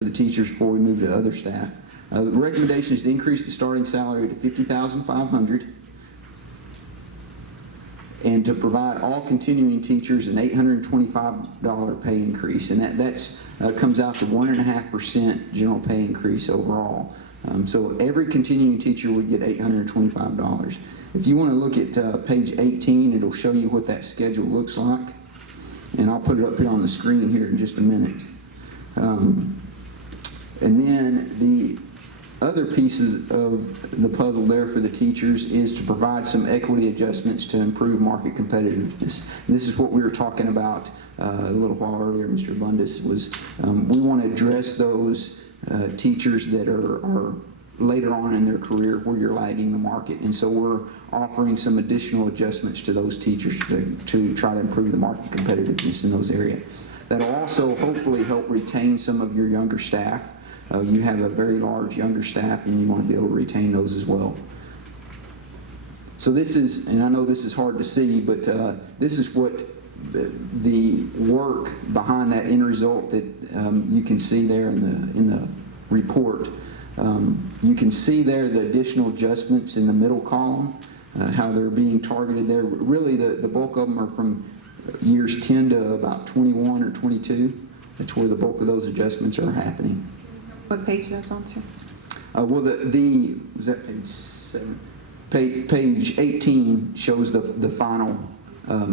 the teachers before we move to other staff. The recommendation is to increase the starting salary to $50,500 and to provide all continuing teachers an $825 pay increase, and that comes out to 1.5% general pay increase overall. So every continuing teacher would get $825. If you want to look at page 18, it'll show you what that schedule looks like, and I'll put it up here on the screen here in just a minute. And then the other pieces of the puzzle there for the teachers is to provide some equity adjustments to improve market competitiveness. And this is what we were talking about a little while earlier, Mr. Bundus, was we want to address those teachers that are later on in their career where you're lagging the market. And so we're offering some additional adjustments to those teachers to try to improve the market competitiveness in those areas. That'll also hopefully help retain some of your younger staff. You have a very large younger staff, and you want to be able to retain those as well. So this is, and I know this is hard to see, but this is what the work behind that end result that you can see there in the report. You can see there the additional adjustments in the middle column, how they're being targeted there. Really, the bulk of them are from years 10 to about 21 or 22. That's where the bulk of those adjustments are happening. What page that's on, sir? Well, was that page 7? Page 18 shows the final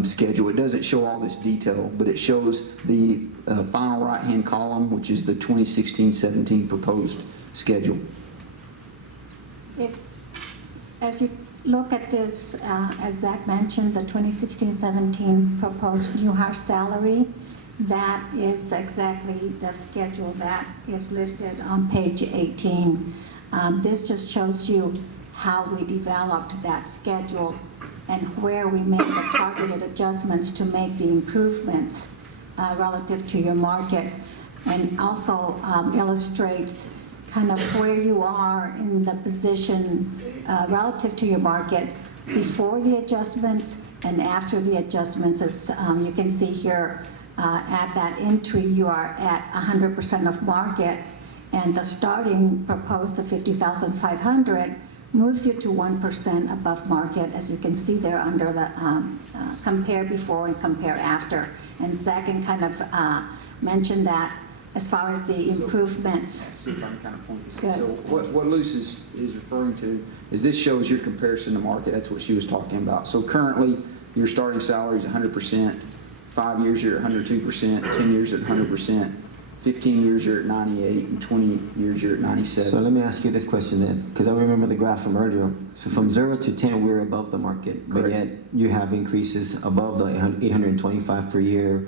schedule. It doesn't show all this detail, but it shows the final right-hand column, which is the 2016-17 proposed schedule. As you look at this, as Zach mentioned, the 2016-17 proposed new hire salary, that is exactly the schedule that is listed on page 18. This just shows you how we developed that schedule and where we made the targeted adjustments to make the improvements relative to your market, and also illustrates kind of where you are in the position relative to your market before the adjustments and after the adjustments. As you can see here, at that entry, you are at 100% of market, and the starting proposed of $50,500 moves you to 1% above market, as you can see there under the compare before and compare after. And Zach can kind of mention that as far as the improvements. So what Luce is referring to is this shows your comparison to market. That's what she was talking about. So currently, your starting salary is 100%. 5 years you're at 102%, 10 years at 100%, 15 years you're at 98, and 20 years you're at 97. So let me ask you this question then, because I remember the graph from earlier. So from 0 to 10, we're above the market, but yet you have increases above the 825 per year.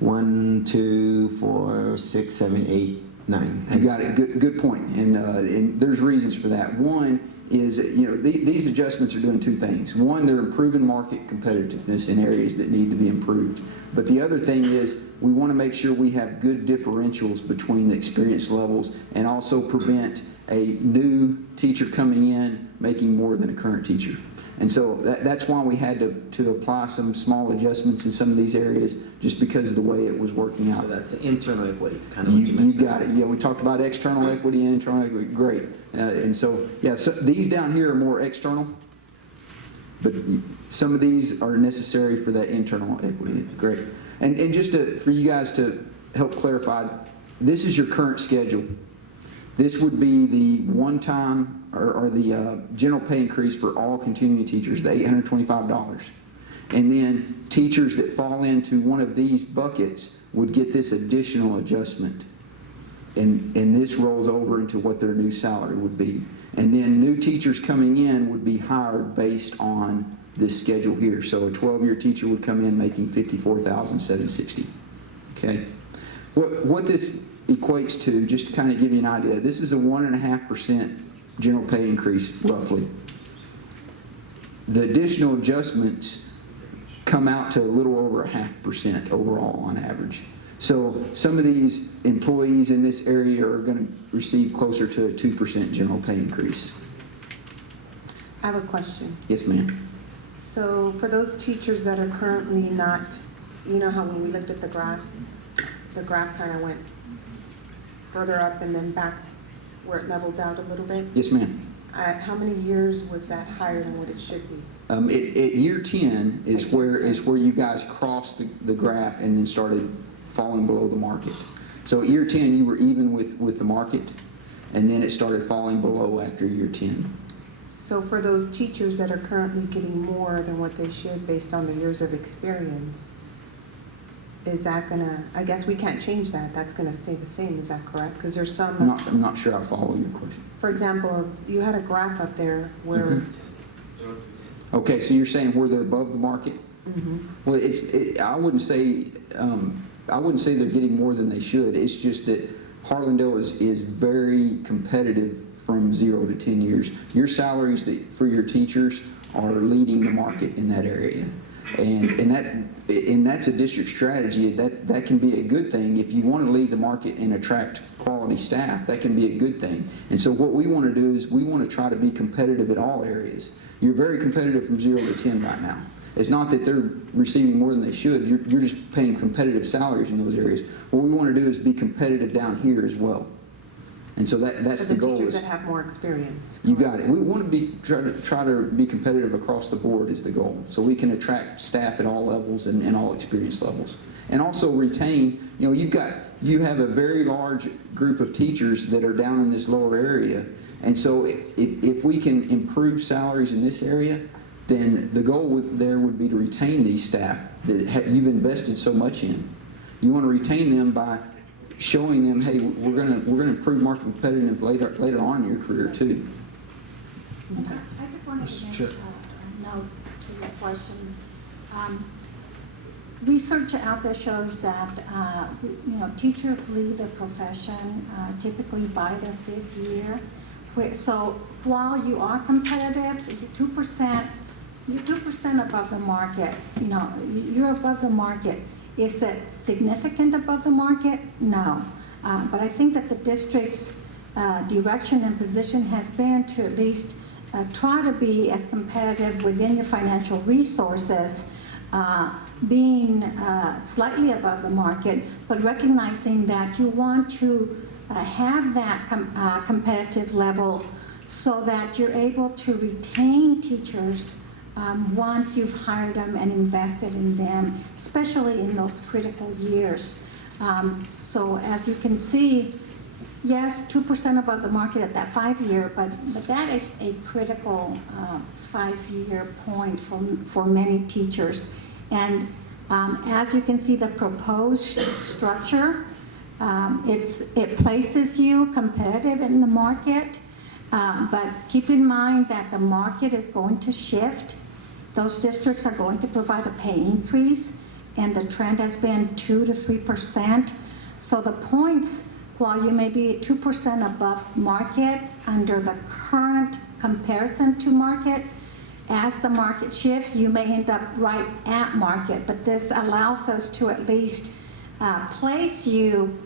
1, 2, 4, 6, 7, 8, 9. You got it. Good point. And there's reasons for that. One is, these adjustments are doing two things. One, they're improving market competitiveness in areas that need to be improved. But the other thing is we want to make sure we have good differentials between the experience levels and also prevent a new teacher coming in making more than a current teacher. And so that's why we had to apply some small adjustments in some of these areas, just because of the way it was working out. So that's the internal equity, kind of. You got it. Yeah, we talked about external equity and internal equity. Great. And so, yeah, so these down here are more external, but some of these are necessary for that internal equity. Great. And just for you guys to help clarify, this is your current schedule. This would be the one-time or the general pay increase for all continuing teachers, the $825. And then teachers that fall into one of these buckets would get this additional adjustment. And this rolls over into what their new salary would be. And then new teachers coming in would be hired based on this schedule here. So a 12-year teacher would come in making $54,760. Okay? What this equates to, just to kind of give you an idea, this is a 1.5% general pay increase, roughly. The additional adjustments come out to a little over 0.5% overall on average. So some of these employees in this area are going to receive closer to a 2% general pay increase. I have a question. Yes, ma'am. So for those teachers that are currently not, you know how when we looked at the graph kind of went further up and then back where it leveled out a little bit. Yes, ma'am. How many years was that higher than what it should be? At year 10 is where you guys crossed the graph and then started falling below the market. So at year 10, you were even with the market, and then it started falling below after year 10. So for those teachers that are currently getting more than what they should based on the years of experience, is that gonna, I guess we can't change that, that's gonna stay the same, is that correct? Because there's some, I'm not sure I follow your question. for example, you had a graph up there where, Mhm. Okay, so you're saying where they're above the market? Mhm. Well, I wouldn't say they're getting more than they should. It's just that Harlandale is very competitive from 0 to 10 years. Your salaries for your teachers are leading the market in that area. And that's a district strategy. That can be a good thing. If you want to lead the market and attract quality staff, that can be a good thing. And so what we want to do is we want to try to be competitive at all areas. You're very competitive from 0 to 10 right now. It's not that they're receiving more than they should. You're just paying competitive salaries in those areas. What we want to do is be competitive down here as well. And so that's for the the goal. teachers Is, that have more experience. you got it. We want to try to be competitive across the board is the goal. So we can attract staff at all levels and all experience levels. And also retain, you have a very large group of teachers that are down in this lower area. And so if we can improve salaries in this area, then the goal there would be to retain these staff that you've invested so much in. You want to retain them by showing them, hey, we're gonna improve market competitiveness later on in your career too. I just wanted to make a note to your question. Research out there shows that teachers leave the profession typically by their 5th year. So while you are competitive, you're 2% above the market. You're above the market. Is it significant above the market? No. But I think that the district's direction and position has been to at least try to be as competitive within your financial resources, being slightly above the market, but recognizing that you want to have that competitive level so that you're able to retain teachers once you've hired them and invested in them, especially in those critical years. So as you can see, yes, 2% above the market at that 5-year, but that is a critical 5-year point for many teachers. And as you can see, the proposed structure, it places you competitive in the market, but keep in mind that the market is going to shift. Those districts are going to provide a pay increase, and the trend has been 2 to 3%. So the points, while you may be 2% above market under the current comparison to market, as the market shifts, you may end up right at market. But this allows us to at least place you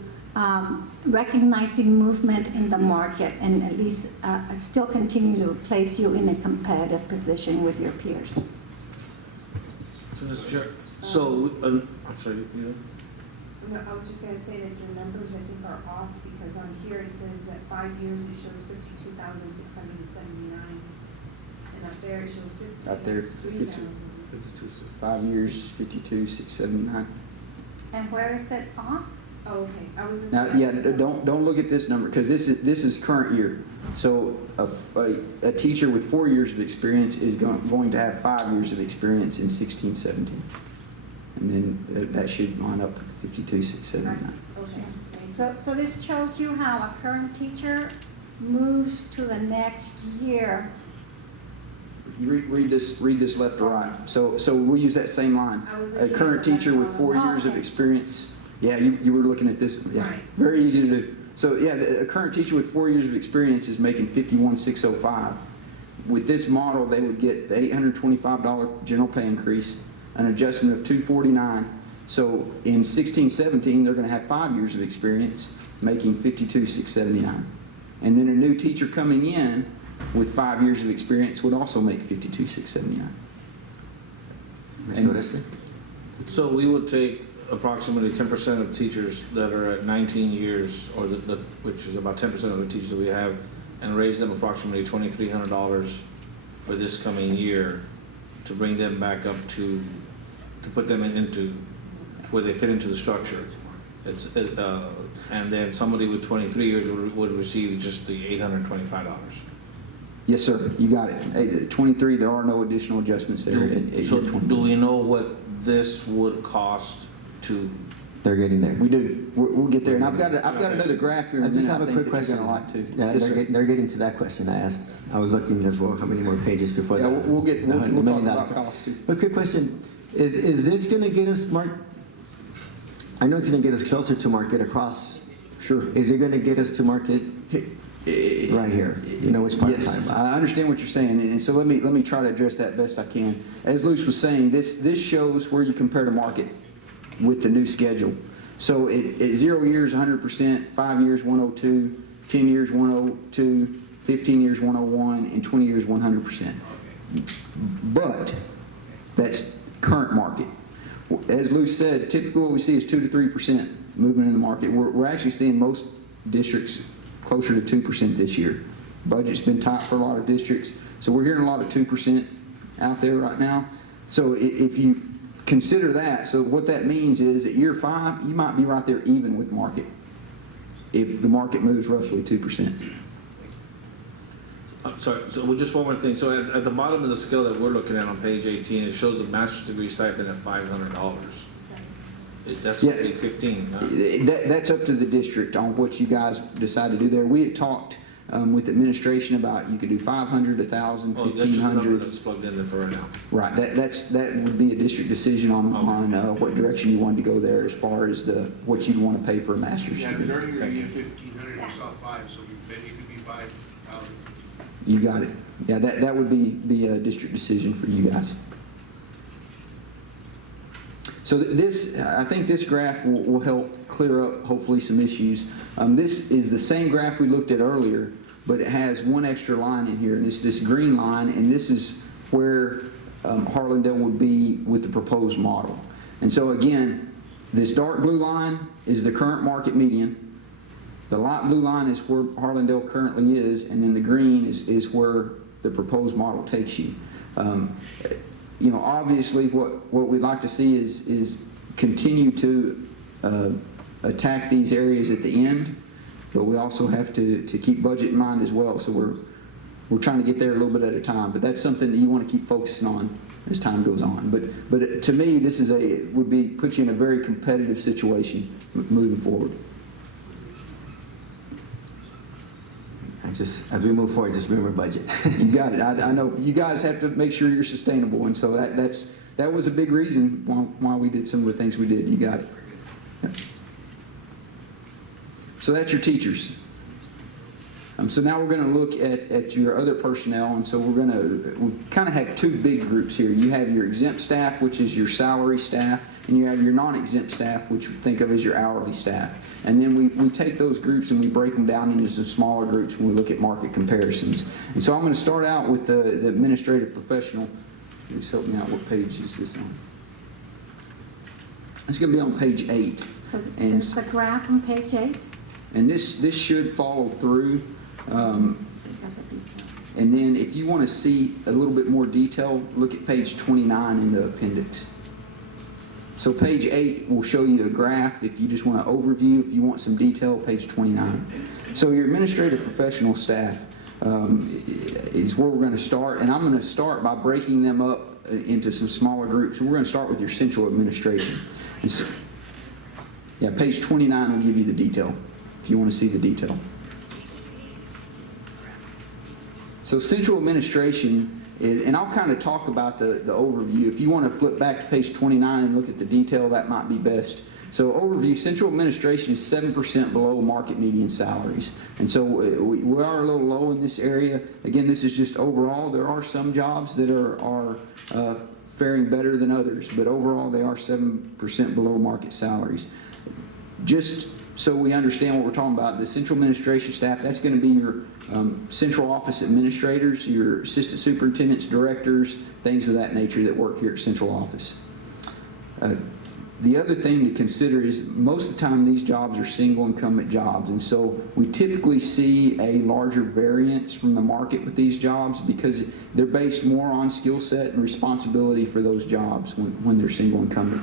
recognizing movement in the market, and at least still continue to place you in a competitive position with your peers. Mr. Chair, so, I'm sorry, you No, I was just gonna say that your numbers, I think, are off, because on here it says that 5 years it shows 52,679, and up there it shows Out there, 53,000. 5 years, 52,679. And where is it off? Oh, okay, I was. Now, yeah, don't look at this number, because this is current year. So a teacher with 4 years of experience is going to have 5 years of experience in 16, 17. And then that should line up with 52,679. Okay, thanks. So this shows you how a current teacher moves to the next year. You read this left to right. So we'll use that same line. I was A looking current at the teacher with left 4 column. years of Okay. experience. Yeah, you were looking at this one. Yeah, Right. very easy to do. So yeah, a current teacher with 4 years of experience is making 51,605. With this model, they would get the $825 general pay increase, an adjustment of $249. So in 16, 17, they're going to have 5 years of experience, making $52,679. And then a new teacher coming in with 5 years of experience would also make $52,679. Mr. Orestes? So we would take approximately 10% of teachers that are at 19 years, or which is about 10% of the teachers that we have, and raise them approximately $2,300 for this coming year to bring them back up to put them into where they fit into the structure. And then somebody with 23 years would receive just the $825. Yes, sir, you got it. 23, there are no additional adjustments there. So do we know what this would cost to? They're getting there. We do. We'll get there. And I've got another graph here in I a just minute have a I think quick that you're question. going to like too. Yeah, Yes, sir. they're getting to that question I asked. I was looking as well, how many more pages before Yeah, that? we'll talk $100 about cost too. But quick question, is this gonna get us, Mark? I know it's gonna get us closer to market across. Sure. Is it gonna get us to market right here? You know which part I'm Yes, talking about? I understand what you're saying, and so let me try to address that best I can. As Luce was saying, this shows where you compare to market with the new schedule. So at 0 years, 100%, 5 years, 102, 10 years, 102, 15 years, 101, and 20 years, 100%. But that's current market. As Luce said, typically what we see is 2 to 3% movement in the market. We're actually seeing most districts closer to 2% this year. Budget's been tight for a lot of districts, so we're hearing a lot of 2% out there right now. So if you consider that, so what that means is at year 5, you might be right there even with market if the market moves roughly 2%. Sorry, so just one more thing. So at the bottom of the scale that we're looking at on page 18, it shows the master's degree stipend at $500. That's Yeah. supposed to be 15. Huh? That's up to the district on what you guys decide to do there. We had talked with administration about you could do 500, 1,000, Oh, that's just the number 1,500. that's plugged in there for right now. Right, that would be a district decision on what direction you wanted to go there as far as what you'd want to pay for a master's Yeah, degree. because earlier Thank you you. had 1,500 and we saw 5, so maybe it could be 5,000. You got it. Yeah, that would be a district decision for you guys. So I think this graph will help clear up hopefully some issues. This is the same graph we looked at earlier, but it has one extra line in here, and it's this green line, and this is where Harlandale would be with the proposed model. And so again, this dark blue line is the current market median. The light blue line is where Harlandale currently is, and then the green is where the proposed model takes you. Obviously, what we'd like to see is continue to attack these areas at the end, but we also have to keep budget in mind as well. So we're trying to get there a little bit at a time, but that's something that you want to keep focusing on as time goes on. But to me, this would put you in a very competitive situation moving forward. As we move forward, just remember budget. You got it. I know you guys have to make sure you're sustainable, and so that was a big reason why we did some of the things we did. You got it. Yep. So that's your teachers. So now we're going to look at your other personnel, and so we kind of have two big groups here. You have your exempt staff, which is your salary staff, and you have your non-exempt staff, which we think of as your hourly staff. And then we take those groups and we break them down into some smaller groups when we look at market comparisons. And so I'm going to start out with the administrative professional. Please help me out. What page is this on? It's going to be on page 8. So And- there's the graph on page 8. And this should follow through. They got the detail. And then if you want to see a little bit more detail, look at page 29 in the appendix. So page 8 will show you a graph if you just want an overview. If you want some detail, page 29. So your administrative professional staff is where we're going to start. And I'm going to start by breaking them up into some smaller groups. We're going to start with your central administration. And so, yeah, page 29 will give you the detail if you want to see the detail. So central administration is, and I'll kind of talk about the overview. If you want to flip back to page 29 and look at the detail, that might be best. So overview, central administration is 7% below market median salaries. And so we are a little low in this area. Again, this is just overall. There are some jobs that are faring better than others, but overall they are 7% below market salaries. Just so we understand what we're talking about, the central administration staff, that's going to be your central office administrators, your assistant superintendents, directors, things of that nature that work here at central office. The other thing to consider is most of the time these jobs are single incumbent jobs, and so we typically see a larger variance from the market with these jobs because they're based more on skill set and responsibility for those jobs when they're single incumbent.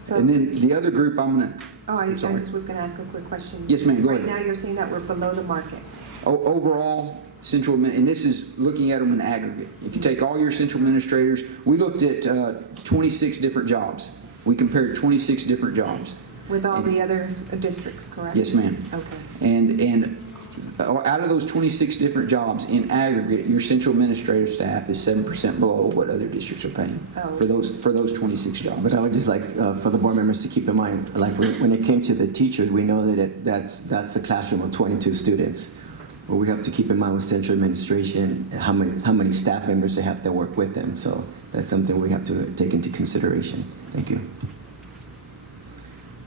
So, And then the other group I'm gonna, oh, I I'm sorry. just was gonna ask a quick question. Yes, ma'am, go Right ahead. now, you're saying that we're below the market. Overall, central, and this is looking at them in aggregate. If you take all your central administrators, we looked at 26 different jobs. We compared 26 different jobs. With all the other districts, correct? Yes, ma'am. Okay. And out of those 26 different jobs, in aggregate, your central administrative staff is 7% below what other districts are paying Oh. for those 26 jobs. But I would just like for the board members to keep in mind, like when it came to the teachers, we know that that's a classroom of 22 students. But we have to keep in mind with central administration how many staff members they have that work with them. So that's something we have to take into consideration. Thank you.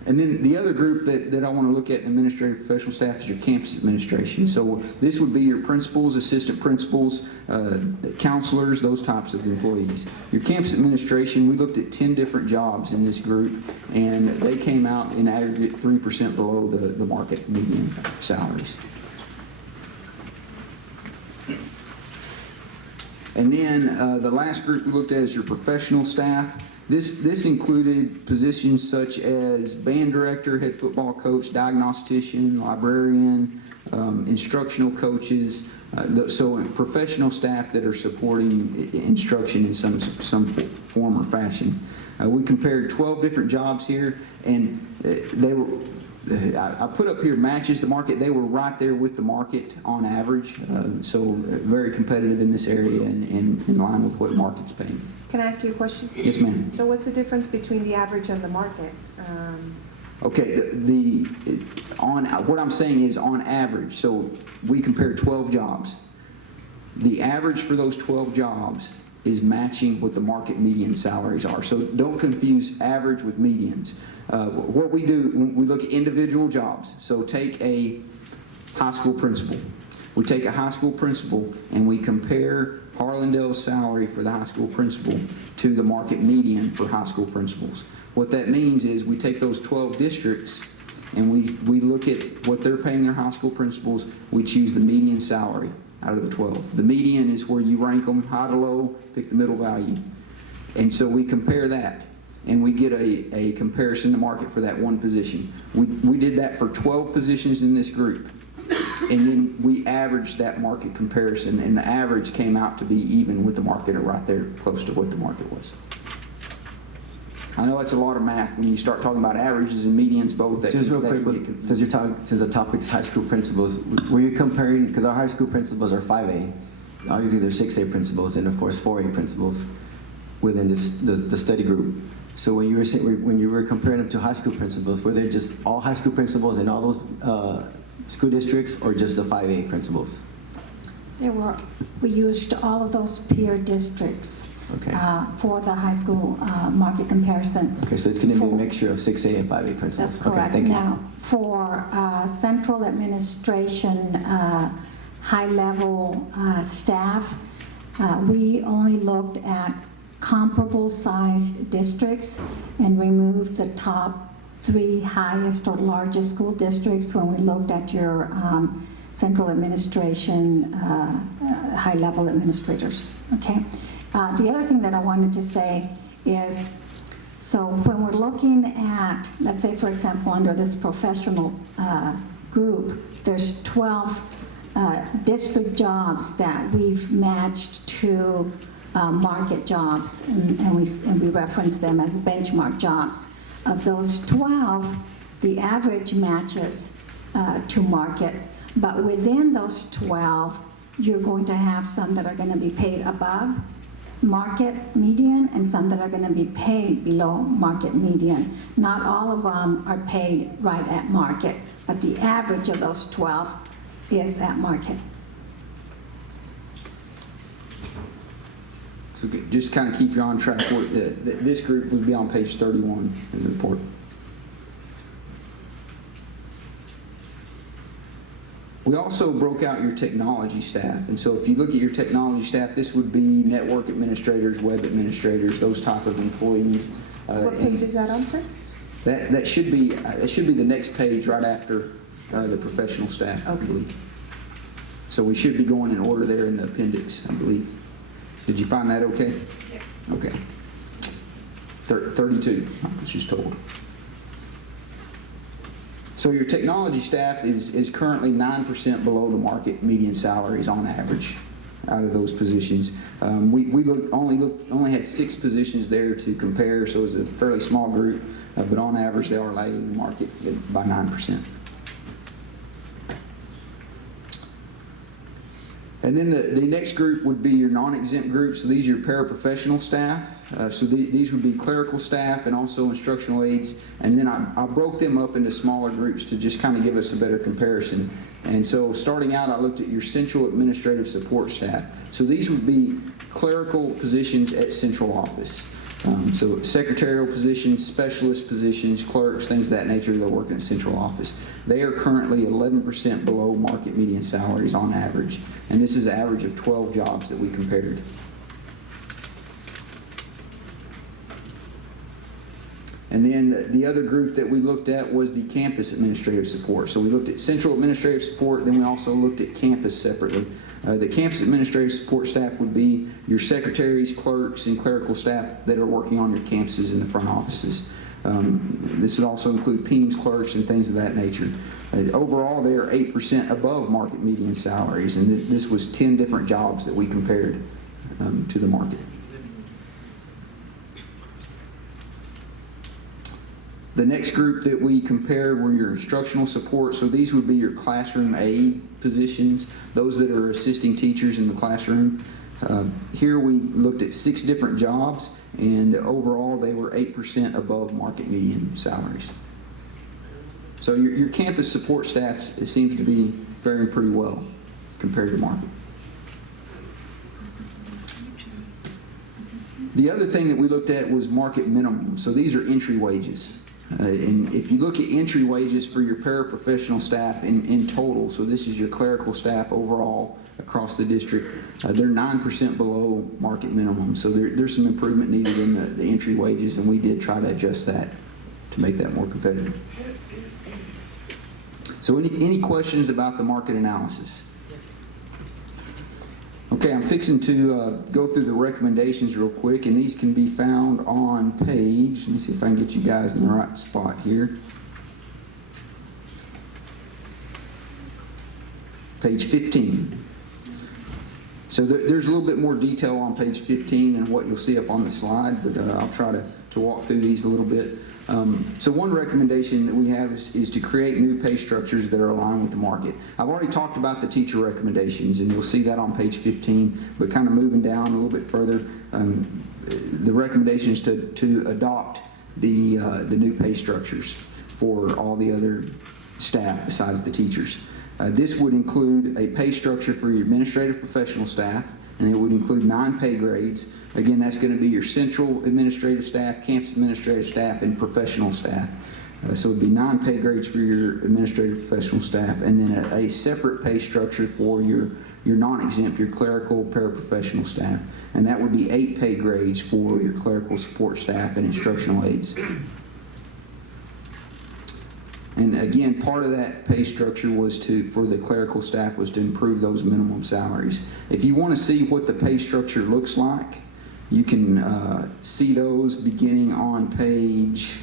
And then the other group that I want to look at in administrative professional staff is your campus administration. So this would be your principals, assistant principals, counselors, those types of employees. Your campus administration, we looked at 10 different jobs in this group, and they came out in aggregate 3% below the market median salaries. And then the last group we looked at is your professional staff. This included positions such as band director, head football coach, diagnostician, librarian, instructional coaches. So professional staff that are supporting instruction in some form or fashion. We compared 12 different jobs here, and they were. I put up here matches the market. They were right there with the market on average. So very competitive in this area and in line with what market's paying. Can I ask you a question? Yes, ma'am. So what's the difference between the average and the market? Okay, what I'm saying is on average, so we compared 12 jobs. The average for those 12 jobs is matching what the market median salaries are. So don't confuse average with medians. What we do, we look at individual jobs. So take a high school principal. We take a high school principal and we compare Harlandale's salary for the high school principal to the market median for high school principals. What that means is we take those 12 districts and we look at what they're paying their high school principals. We choose the median salary out of the 12. The median is where you rank them high to low, pick the middle value. And so we compare that and we get a comparison to market for that one position. We did that for 12 positions in this group. And then we averaged that market comparison, and the average came out to be even with the market or right there close to what the market was. I know it's a lot of math when you start talking about averages and medians both. Just real quick, since the topic's high school principals, were you comparing, because our high school principals are 5A, obviously there's 6A principals and of course 4A principals within the study group. So when you were comparing them to high school principals, were they just all high school principals in all those school districts or just the 5A principals? We used all of those peer districts Okay. for the high school market comparison. Okay, so it's going to be a For- mixture of 6A and 5A principals. That's correct. Okay, thank you. Now, for central administration, high-level staff, we only looked at comparable sized districts and removed the top 3 highest or largest school districts when we looked at your central administration, high-level administrators, okay? The other thing that I wanted to say is, so when we're looking at, let's say, for example, under this professional group, there's 12 district jobs that we've matched to market jobs, and we reference them as benchmark jobs. Of those 12, the average matches to market, but within those 12, you're going to have some that are going to be paid above market median and some that are going to be paid below market median. Not all of them are paid right at market, but the average of those 12 is at market. So just kind of keep you on track. This group would be on page 31 in the report. We also broke out your technology staff, and so if you look at your technology staff, this would be network administrators, web administrators, those type of employees. What page is that on, sir? That should be the next page right after the professional staff, I Okay. believe. So we should be going in order there in the appendix, I believe. Did you find that okay? Yeah. Okay. 32, I was just told. So your technology staff is currently 9% below the market median salaries on average out of those positions. We only had 6 positions there to compare, so it's a fairly small group, but on average they are lagging the market by 9%. And then the next group would be your non-exempt group. So these are your paraprofessional staff. So these would be clerical staff and also instructional aides. And then I broke them up into smaller groups to just kind of give us a better comparison. And so starting out, I looked at your central administrative support staff. So these would be clerical positions at central office. So secretarial positions, specialist positions, clerks, things of that nature that are working at central office. They are currently 11% below market median salaries on average. And this is an average of 12 jobs that we compared. And then the other group that we looked at was the campus administrative support. So we looked at central administrative support, then we also looked at campus separately. The campus administrative support staff would be your secretaries, clerks, and clerical staff that are working on your campuses in the front offices. This would also include PEIMS clerks and things of that nature. Overall, they are 8% above market median salaries, and this was 10 different jobs that we compared to the market. The next group that we compared were your instructional support. So these would be your classroom aide positions, those that are assisting teachers in the classroom. Here we looked at 6 different jobs, and overall they were 8% above market median salaries. So your campus support staff seems to be faring pretty well compared to market. The other thing that we looked at was market minimum. So these are entry wages. And if you look at entry wages for your paraprofessional staff in total, so this is your clerical staff overall across the district, they're 9% below market minimum. So there's some improvement needed in the entry wages, and we did try to adjust that to make that more competitive. So any questions about the market analysis? Okay, I'm fixing to go through the recommendations real quick, and these can be found on page, let me see if I can get you guys in the right spot here. Page 15. So there's a little bit more detail on page 15 than what you'll see up on the slide, but I'll try to walk through these a little bit. So one recommendation that we have is to create new pay structures that are aligned with the market. I've already talked about the teacher recommendations, and you'll see that on page 15, but kind of moving down a little bit further, the recommendation is to adopt the new pay structures for all the other staff besides the teachers. This would include a pay structure for your administrative professional staff, and it would include 9 pay grades. Again, that's going to be your central administrative staff, campus administrative staff, and professional staff. So it would be 9 pay grades for your administrative professional staff, and then a separate pay structure for your non-exempt, your clerical paraprofessional staff. And that would be 8 pay grades for your clerical support staff and instructional aides. And again, part of that pay structure was for the clerical staff was to improve those minimum salaries. If you want to see what the pay structure looks like, you can see those beginning on page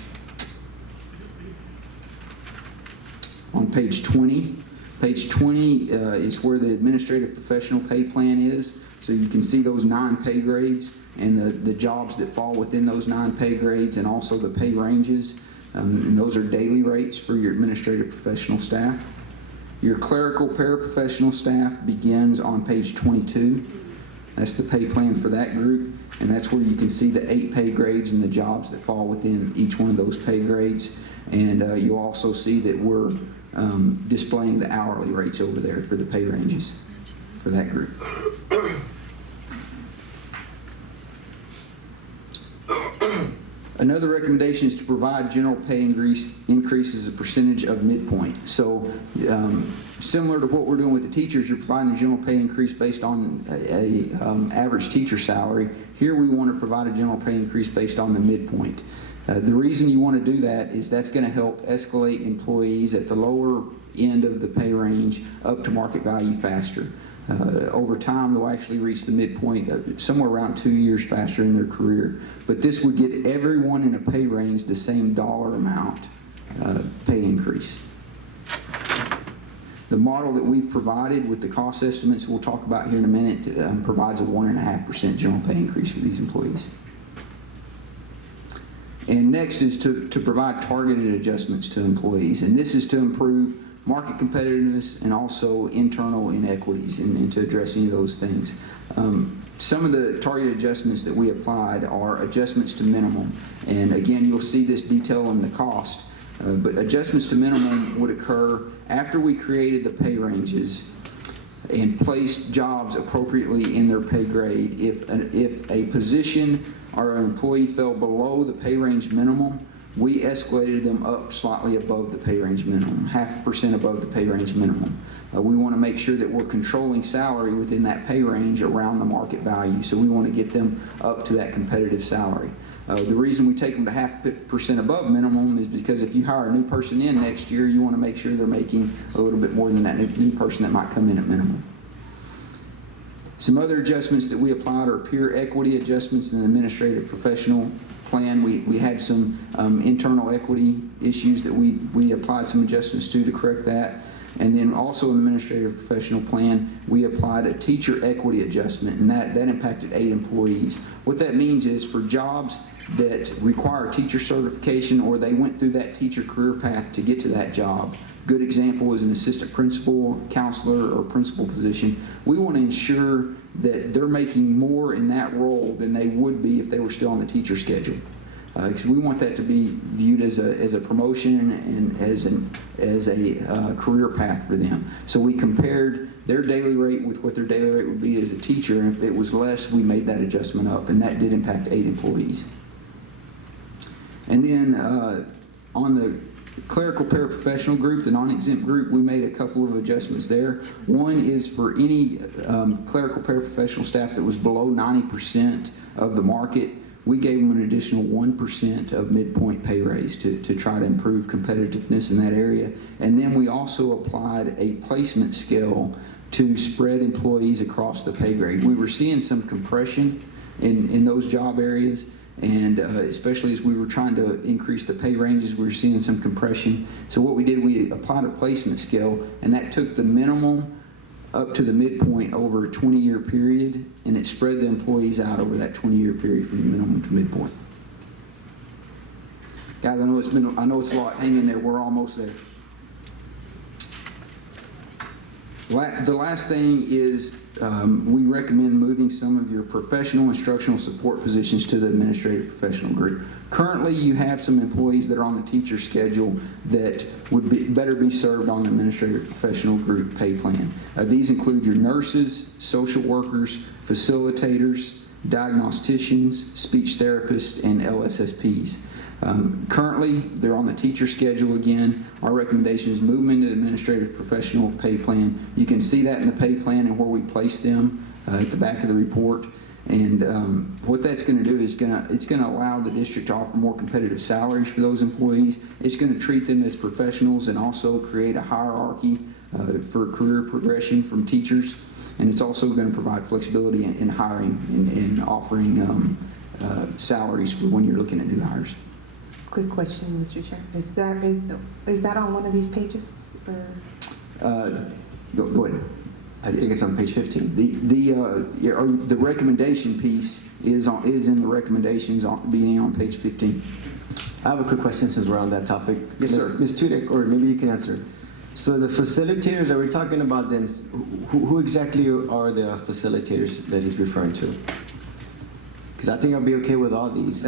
20. Page 20 is where the administrative professional pay plan is. So you can see those 9 pay grades and the jobs that fall within those 9 pay grades, and also the pay ranges. And those are daily rates for your administrative professional staff. Your clerical paraprofessional staff begins on page 22. That's the pay plan for that group, and that's where you can see the 8 pay grades and the jobs that fall within each one of those pay grades. And you'll also see that we're displaying the hourly rates over there for the pay ranges for that group. Another recommendation is to provide general pay increase as a percentage of midpoint. So similar to what we're doing with the teachers, you're providing a general pay increase based on a average teacher salary. Here we want to provide a general pay increase based on the midpoint. The reason you want to do that is that's going to help escalate employees at the lower end of the pay range up to market value faster. Over time, they'll actually reach the midpoint somewhere around 2 years faster in their career. But this would get everyone in a pay range the same dollar amount pay increase. The model that we've provided with the cost estimates we'll talk about here in a minute provides a 1.5% general pay increase for these employees. And next is to provide targeted adjustments to employees. And this is to improve market competitiveness and also internal inequities and to address any of those things. Some of the targeted adjustments that we applied are adjustments to minimum. And again, you'll see this detail in the cost. But adjustments to minimum would occur after we created the pay ranges and placed jobs appropriately in their pay grade. If a position or an employee fell below the pay range minimum, we escalated them up slightly above the pay range minimum, 0.5% above the pay range minimum. We want to make sure that we're controlling salary within that pay range around the market value. So we want to get them up to that competitive salary. The reason we take them to 0.5% above minimum is because if you hire a new person in next year, you want to make sure they're making a little bit more than that new person that might come in at minimum. Some other adjustments that we applied are peer equity adjustments in the administrative professional plan. We had some internal equity issues that we applied some adjustments to correct that. And then also in the administrative professional plan, we applied a teacher equity adjustment, and that impacted 8 employees. What that means is for jobs that require teacher certification or they went through that teacher career path to get to that job. Good example is an assistant principal, counselor, or principal position. We want to ensure that they're making more in that role than they would be if they were still on the teacher schedule. Because we want that to be viewed as a promotion and as a career path for them. So we compared their daily rate with what their daily rate would be as a teacher, and if it was less, we made that adjustment up, and that did impact 8 employees. And then on the clerical paraprofessional group, the non-exempt group, we made a couple of adjustments there. One is for any clerical paraprofessional staff that was below 90% of the market, we gave them an additional 1% of midpoint pay raise to try to improve competitiveness in that area. And then we also applied a placement scale to spread employees across the pay grade. We were seeing some compression in those job areas, and especially as we were trying to increase the pay ranges, we were seeing some compression. So what we did, we applied a placement scale, and that took the minimum up to the midpoint over a 20-year period, and it spread the employees out over that 20-year period from the minimum to midpoint. Guys, I know it's a lot. Hang in there. We're almost there. The last thing is we recommend moving some of your professional instructional support positions to the administrative professional group. Currently, you have some employees that are on the teacher schedule that would better be served on the administrative professional group pay plan. These include your nurses, social workers, facilitators, diagnosticians, speech therapists, and LSSPs. Currently, they're on the teacher schedule again. Our recommendation is move them into the administrative professional pay plan. You can see that in the pay plan and where we place them at the back of the report. And what that's going to do is it's going to allow the district to offer more competitive salaries for those employees. It's going to treat them as professionals and also create a hierarchy for career progression from teachers. And it's also going to provide flexibility in hiring and offering salaries for when you're looking at new hires. Quick question, Mr. Chair. Is that on one of these pages? Or? Go ahead. I think it's on page 15. The recommendation piece is in the recommendations beginning on page 15. I have a quick question since we're on that topic. Yes, sir. Ms. Tudek, or maybe you can answer. So the facilitators that we're talking about, then, who exactly are the facilitators that he's referring to? Because I think I'll be okay with all these.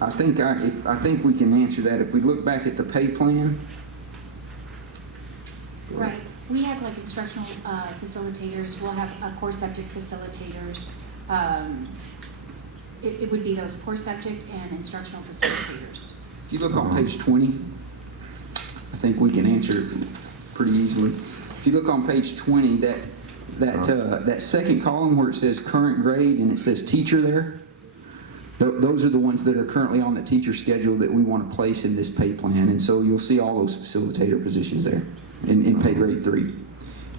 I think we can answer that if we look back at the pay plan. Right. We have like instructional facilitators. We'll have core subject facilitators. it would be those core subject and instructional facilitators. If you look on page 20, I think we can answer it pretty easily. If you look on page 20, that second column where it says current grade and it says teacher there, those are the ones that are currently on the teacher schedule that we want to place in this pay plan. And so you'll see all those facilitator positions there in pay grade 3.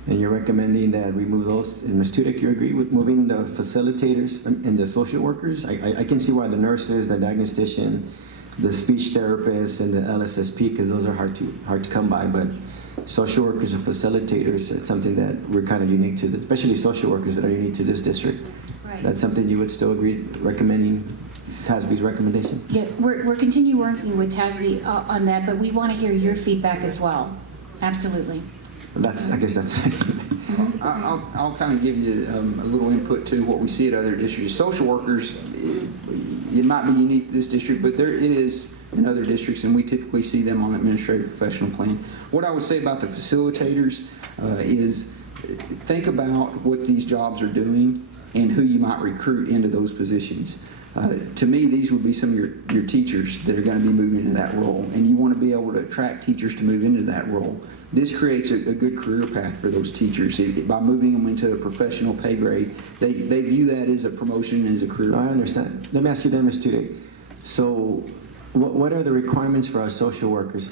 And you're recommending that we move those, and Ms. Tudyk, you agree with moving the facilitators and the social workers? I can see why the nurses, the diagnostician, the speech therapists, and the LSSP, because those are hard to come by, but social workers and facilitators, it's something that we're kind of unique to, especially social workers that are unique to this district. Right. That's something you would still agree recommending TASB's recommendation? Yeah, we're continue working with TASB on that, but we want to hear your feedback as well. Absolutely. I guess that's I'll kind of give you a little input to what we see at other districts. Social workers, it might be unique to this district, but it is in other districts, and we typically see them on the administrative professional plan. What I would say about the facilitators is think about what these jobs are doing and who you might recruit into those positions. To me, these would be some of your teachers that are going to be moving into that role, and you want to be able to attract teachers to move into that role. This creates a good career path for those teachers. By moving them into a professional pay grade, they view that as a promotion and as a career. I understand. Let me ask you then, Ms. Tudyk. So what are the requirements for our social workers?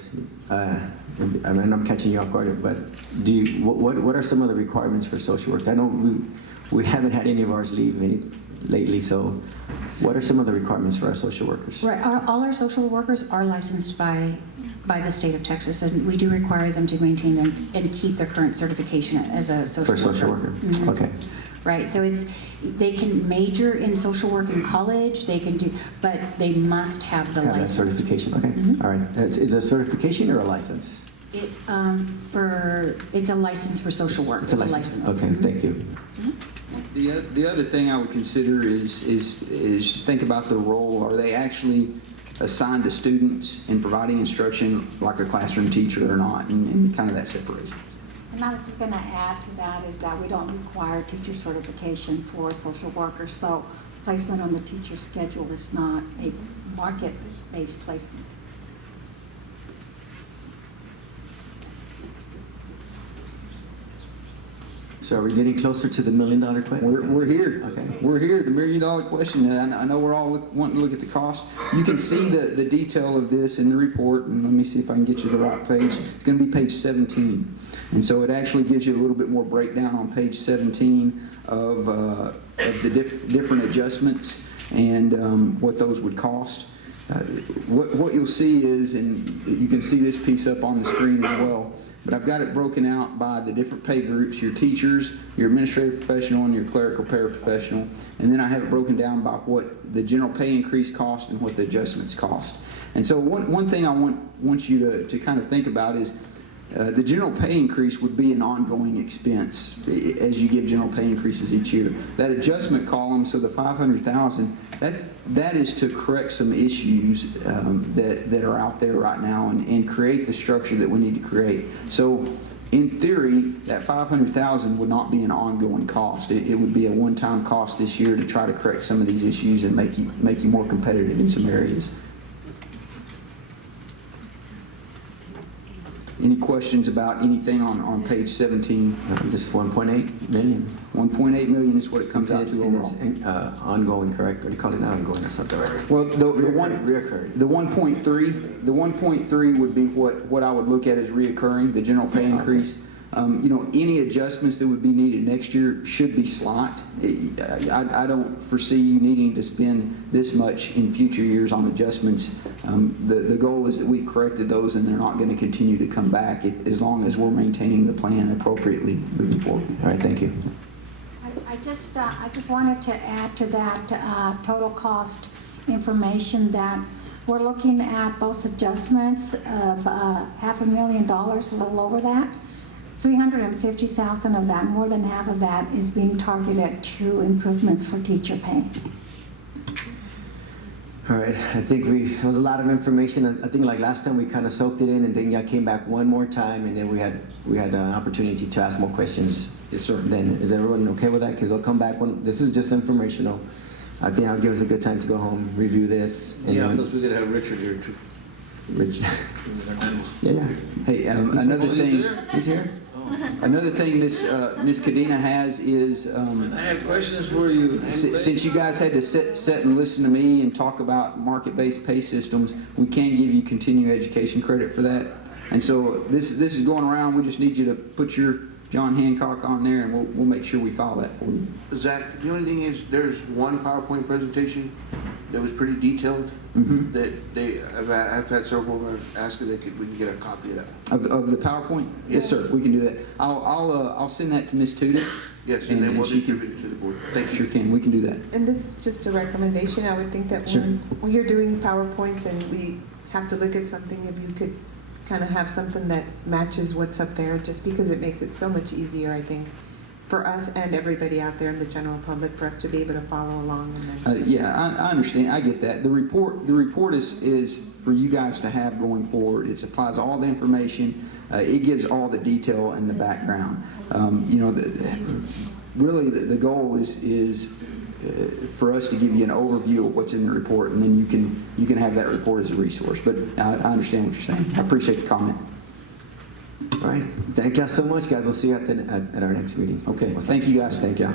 I mean, I'm catching you off guard, but what are some of the requirements for social workers? I know we haven't had any of ours leave lately, so what are some of the requirements for our social workers? Right. All our social workers are licensed by the state of Texas, and we do require them to maintain them and keep their current certification as a social worker. For social worker? Mhm. Okay. Right. So they can major in social work in college. They can do, but they must have the Have that license. certification, okay. Mhm. All right. Is it a certification or a license? It's a license for social work. It's a license. Okay, Mhm. thank you. The other thing I would consider is think about the role. Are they actually assigned to students and providing instruction like a classroom teacher or not, and kind of that separation. And I was just going to add to that is that we don't require teacher certification for social workers, so placement on the teacher schedule is not a market-based placement. So are we getting closer to the $1 million question? We're here. Okay. We're here. The $1 million question. I know we're all wanting to look at the cost. You can see the detail of this in the report, and let me see if I can get you the right page. It's going to be page 17. And so it actually gives you a little bit more breakdown on page 17 of the different adjustments and what those would cost. What you'll see is, and you can see this piece up on the screen as well, but I've got it broken out by the different pay groups, your teachers, your administrative professional, and your clerical paraprofessional. And then I have it broken down by what the general pay increase cost and what the adjustments cost. And so one thing I want you to kind of think about is the general pay increase would be an ongoing expense as you give general pay increases each year. That adjustment column, so the $500,000, that is to correct some issues that are out there right now and create the structure that we need to create. So in theory, that $500,000 would not be an ongoing cost. It would be a one-time cost this year to try to correct some of these issues and make you more competitive in some areas. Any questions about anything on page 17? Just 1.8 million. 1.8 million is what it comes out to And overall. it's ongoing, correct? Or do you call it not ongoing? That's not the right. Well, the Reoccurring. 1.3 would be what I would look at as reoccurring, the general pay increase. Any adjustments that would be needed next year should be slight. I don't foresee you needing to spend this much in future years on adjustments. The goal is that we've corrected those and they're not going to continue to come back as long as we're maintaining the plan appropriately moving forward. All right, thank you. I just wanted to add to that total cost information that we're looking at those adjustments of $500,000, a little over that. $350,000 of that, more than half of that, is being targeted to improvements for teacher pay. All right, I think it was a lot of information. I think like last time we kind of soaked it in, and then y'all came back one more time, and then we had an opportunity to ask more questions. Yes, sir. Then is everyone okay with that? Because they'll come back this is just informational. I think that'll give us a good time to go home, review this. And Yeah, then- plus we did have Richard here too. Rich. Hernandez. Yeah, yeah. Hey, another Oh, he's thing, there? He's here? another thing Miss Cadena has is, I have questions for you. since you guys had to sit and listen to me and talk about market-based pay systems, we can give you continuing education credit for that. And so this is going around, we just need you to put your John Hancock on there and we'll make sure we file that for you. Zach, the only thing is, there's one PowerPoint presentation that was pretty detailed, Mhm. that I've had several of them ask if we can get a copy of that. Of the PowerPoint? Yes, sir, we can do that. I'll send that to Miss Tudor. Yes, and then And we'll she can- distribute it to the board. Thank Sure you. can, we can do that. And this is just a recommendation. I would think that Sure. when you're doing PowerPoints and we have to look at something, if you could kind of have something that matches what's up there, just because it makes it so much easier, I think, for us and everybody out there in the general public, for us to be able to follow along and then. Yeah, I understand, I get that. The report is for you guys to have going forward. It supplies all the information, it gives all the detail and the background. You know, really, the goal is for us to give you an overview of what's in the report, and then you can have that report as a resource. But I understand what you're saying. I appreciate the comment. All right. Thank you so much, guys. We'll see you at our next meeting. Okay, thank you, guys. Thank you.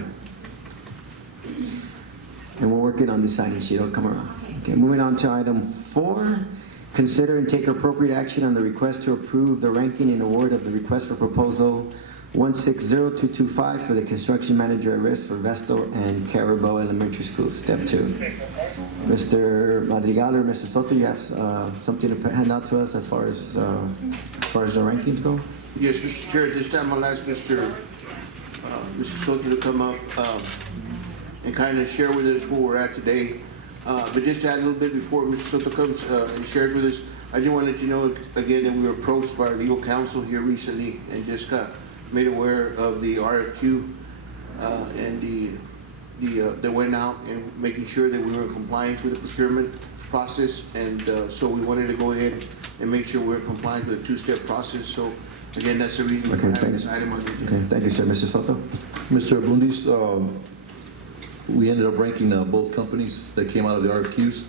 And we're working on the signing sheet. It'll come around. Okay, moving on to item 4. Consider and take appropriate action on the request to approve the ranking and award of the request for proposal 160225 for the construction manager at risk for Vestal and Carabao Elementary Schools, step 2. Mr. Madrigal or Mr. Soto, you have something to hand out to us as far as the rankings go? Yes, Mr. Chair, at this time I'll ask Mr. Soto to come up and kind of share with us where we're at today. But just to add a little bit before Mr. Soto comes and shares with us, I just want to let you know again that we were approached by our legal counsel here recently and just got made aware of the RFQ and that went out and making sure that we were in compliance with the procurement process. And so we wanted to go ahead and make sure we're compliant with the two-step process. So again, that's the reason we're Okay, having thanks. this item on the agenda. Okay, thank you, sir. Mr. Soto? Mr. Abundis, we ended up ranking both companies that came out of the RFQs,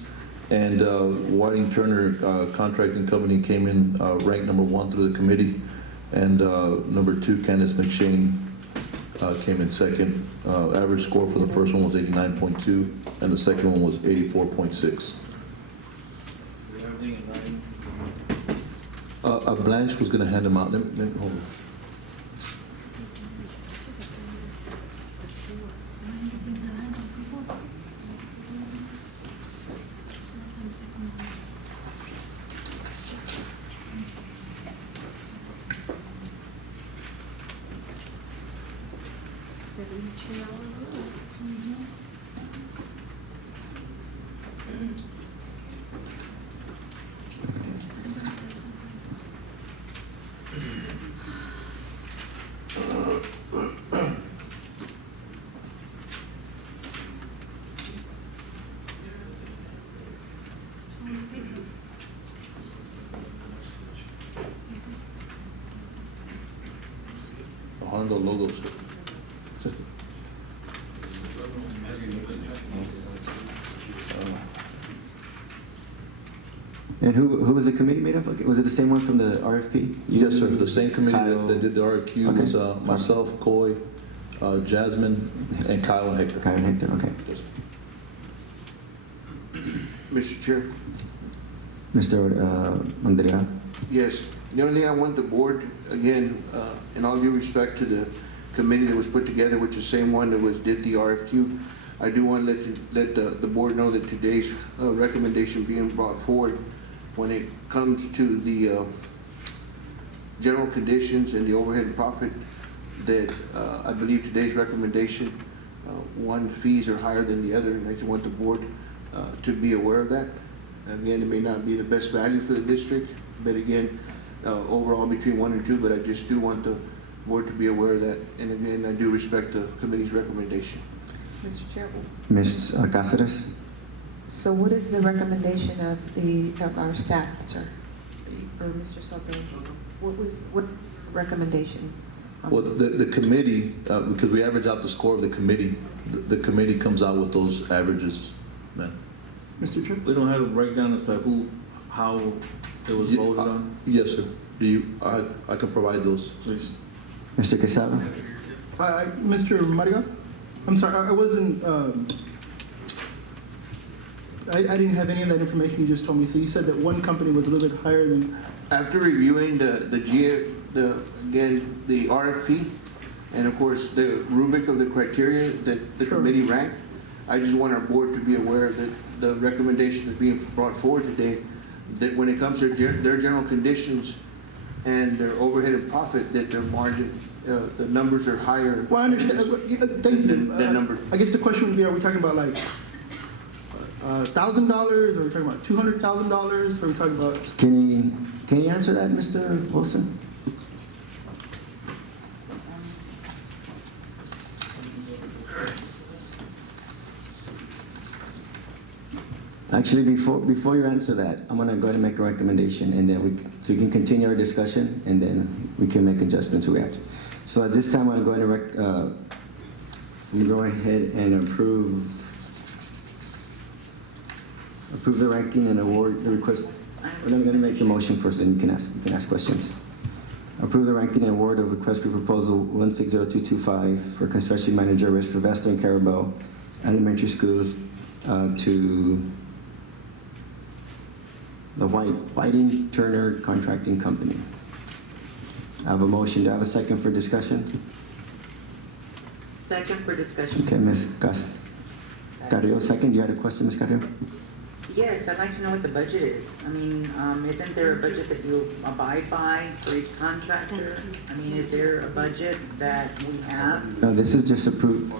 and Whiting Turner Contracting Company came in ranked number 1 through the committee, and number 2, Candace McShane, came in second. Average score for the first one was 89.2, and the second one was 84.6. Everything in writing. Blanche was going to hand them out. Let me hold on. The Hondo logos. And who was the committee made up of? Was it the same one from the RFP? Yes, sir. The same committee Kyle. that did the RFQ Okay. was myself, Coy, Jasmine, and Kyle and Hector. Kyle and Hector, okay. Yes. Mr. Chair? Mr. Madrigal? Yes, the only thing I want the board, again, in all due respect to the committee that was put together, which is the same one that did the RFQ, I do want to let the board know that today's recommendation being brought forward, when it comes to the general conditions and the overhead and profit, that I believe today's recommendation, one, fees are higher than the other, and I just want the board to be aware of that. Again, it may not be the best value for the district, but again, overall between 1 and 2, but I just do want the board to be aware of that. And again, I do respect the committee's recommendation. Mr. Chair, Ms. Cáceres? so what is the recommendation of our staff, sir? Or Mr. Soto? What recommendation? Well, the committee, because we average out the score of the committee, the committee comes out with those averages, man. Mr. Chair? We don't have a breakdown as to how it was voted on, Yes, sir. I can provide those. please? Mr. Quesada? Mr. Mariga? I'm sorry, I wasn't, I didn't have any of that information you just told me. So you said that one company was a little bit higher than, After reviewing the RFP, and of course, the rubric of the criteria that the Sure. committee ranked, I just want our board to be aware that the recommendation that's being brought forward today, that when it comes to their general conditions and their overhead and profit, that their margin, the numbers are higher. well, I understand, thank you. That number. I guess the question would be, are we talking about like $1,000, or are we talking about $200,000, or are we talking about? Can you answer that, Mr. Wilson? Actually, before you answer that, I'm gonna go ahead and make a recommendation, and then so we can continue our discussion, and then we can make adjustments to react. So at this time, I'm going to go ahead and approve the ranking and award the request. I'm gonna make the motion first, and you can ask questions. Approve the ranking and award of request for proposal 160225 for construction manager risk for Vesta and Carabel Elementary Schools to the Whiting Turner Contracting Company. I have a motion. Do I have a second for discussion? Second for discussion. Okay, Ms. Carrillo, second. You had a question, Ms. Carrillo? Yes, I'd like to know what the budget is. I mean, isn't there a budget that you abide by for each contractor? I mean, is there a budget that we have? No, this is just approved.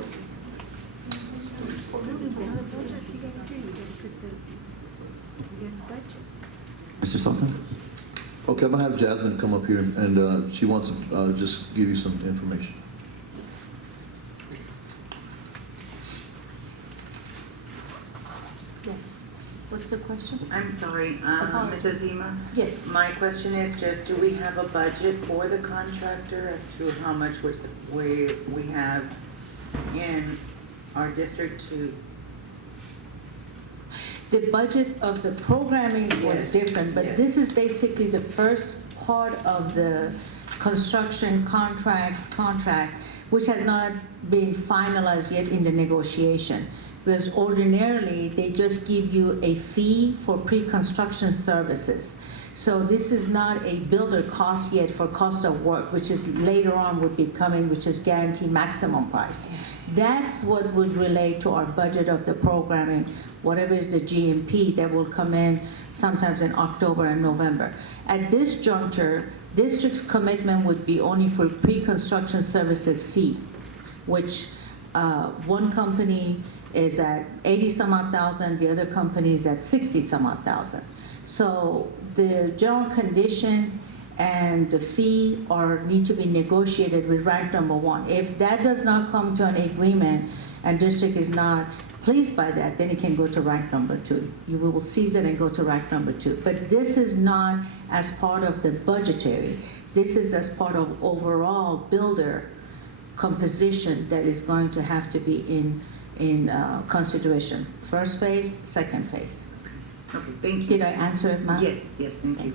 Mr. Sultan? Okay, I'm gonna have Jasmine come up here, and she wants to just give you some information. Yes. What's the question? I'm sorry, Apologies. Mrs. Zima? Yes. My question is just, do we have a budget for the contractor as to how much we have in our district to? The budget of the programming was Yes, different, but yes. this is basically the first part of the construction contract, which has not been finalized yet in the negotiation. Because ordinarily, they just give you a fee for pre-construction services. So this is not a builder cost yet for cost of work, which is later on would be coming, which is guaranteed maximum price. That's what would relate to our budget of the programming, whatever is the GMP that will come in sometimes in October and November. At this juncture, district's commitment would be only for pre-construction services fee, which one company is at 80 some odd thousand, the other company is at 60 some odd thousand. So the general condition and the fee need to be negotiated with rank number one. If that does not come to an agreement and district is not pleased by that, then it can go to rank number two. You will seize it and go to rank number two. But this is not as part of the budgetary. This is as part of overall builder composition that is going to have to be in consideration. First phase, second phase. Okay, thank you. Did I answer it, ma'am? Yes, thank you.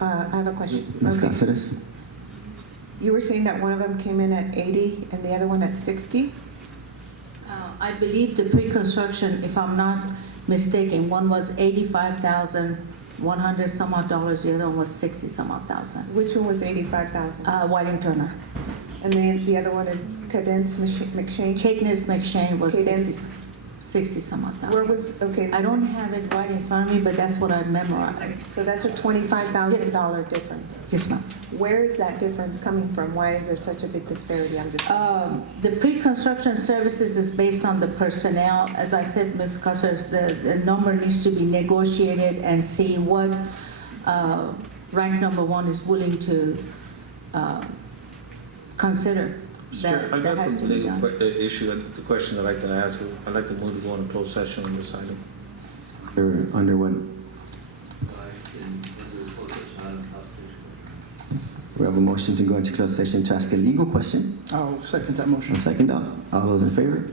I have a question. Ms. Okay. Cáceres? You were saying that one of them came in at 80 and the other one at 60? I believe the pre-construction, if I'm not mistaken, one was 85,100 some odd dollars, the other one was 60 some odd thousand. Which one was 85,000? Whiting Turner. And then the other one is Cadence McShane? Caithness McShane was Cadence. 60 some odd Where thousand. was, okay. I don't have it right in front of me, but that's what I memorized. So that's a $25,000 difference. Yes, ma'am. Where is that difference coming from? Why is there such a big disparity? I'm just. The pre-construction services is based on the personnel. As I said, Ms. Cussers, the number needs to be negotiated and see what rank number one is willing to consider. Chair, I That got has to some be legal done. the question I'd like to ask. I'd like to move to go into closed session on this item. Under what? We have a motion to go into closed session to ask a legal question. I'll second that motion. A second, all those in favor?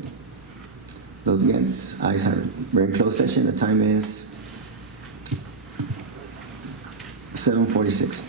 Those against? Ayes have it. We're in closed session. The time is 7:46.